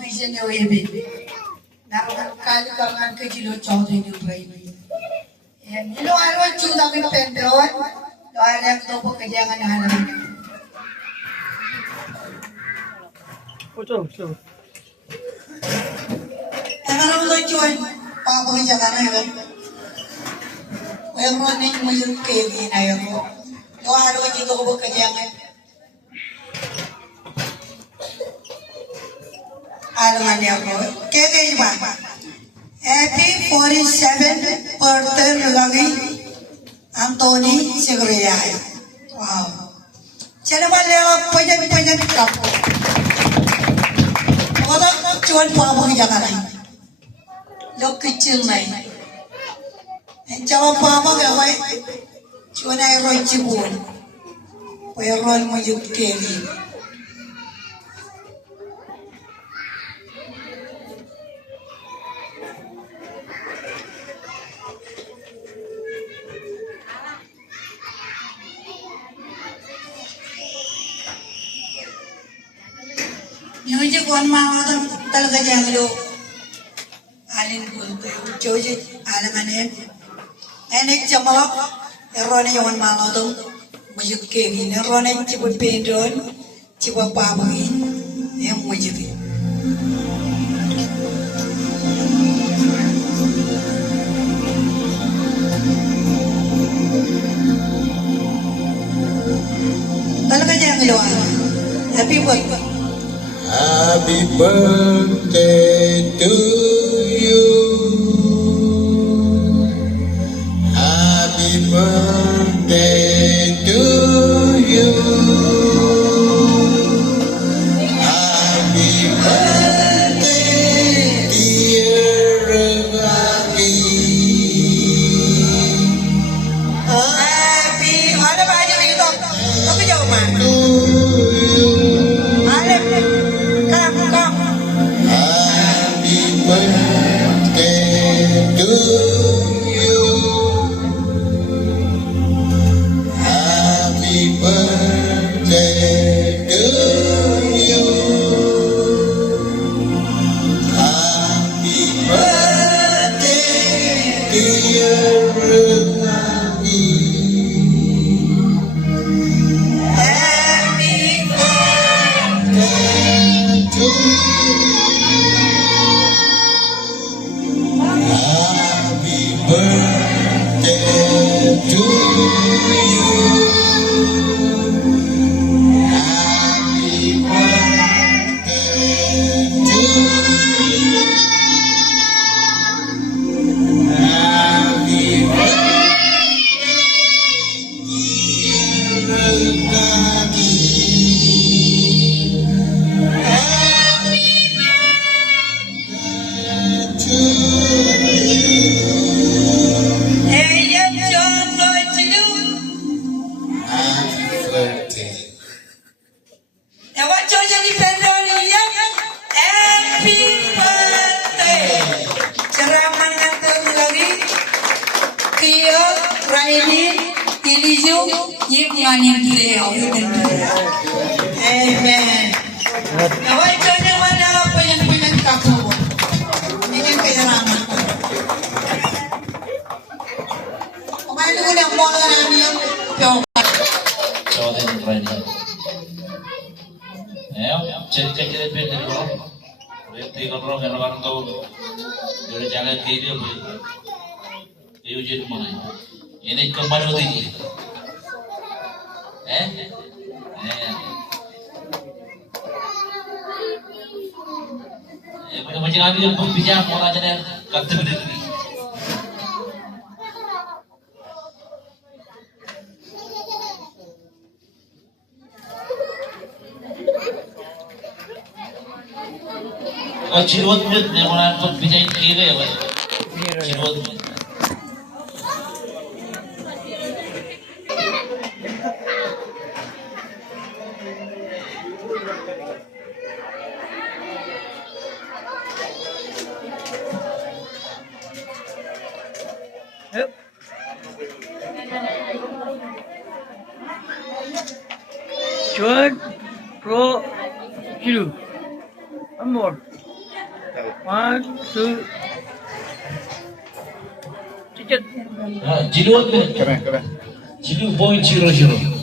vision of Ebe. Now, Kali Kaman Kajilo Chowdhury to pray. And you know, I want to the Pendron, I have to book a young and Hannah. And I don't like join Papa Jagana. We're running with Katie and I go. No, I don't want to go book a young. Happy 47th birthday lagi Anthony Segria. Wow. Jangan lewat panjang kapu. Orang cuan papa jangan lagi. Lok kecil naik. Jawab papa gawai. Cuan air roy cibun. Perron mujud keli. Music one mawatan talaga janglo alin bolte joje alamane enek jamalak erone yon mawatan music kegi erone cibu pendon cibu pabagi em music talaga janglo happy birthday. Happy birthday to you. Happy birthday to you. Happy birthday, dear Raghi. Happy, ada apa aja itu? Apa jawaban? To you. Happy birthday to you. Happy birthday to you. Happy birthday, dear Raghi. Happy Birthday to you. Happy birthday to you. Happy birthday to you. Happy birthday, dear Raghi. Happy birthday to you. Happy birthday. Amen. Nawai jodoh mana apa yang punya kamu? Ini kehilangan. Kemarin aku yang mau nanya yang Chowdhury Prani. Cerita pendek bro. Berarti kalau orang tahu dari jalan kiri apa? Itu jadi mana? Ini kembali lagi. Macam lagi yang berbicara orang jadi kata berdiri. और चिरवत में निर्माण पर विजय किए गए हैं चिरवत में Cuan pro kilu. One more. 1, 2. Cicit. Jilu apa? Jilu 0.00.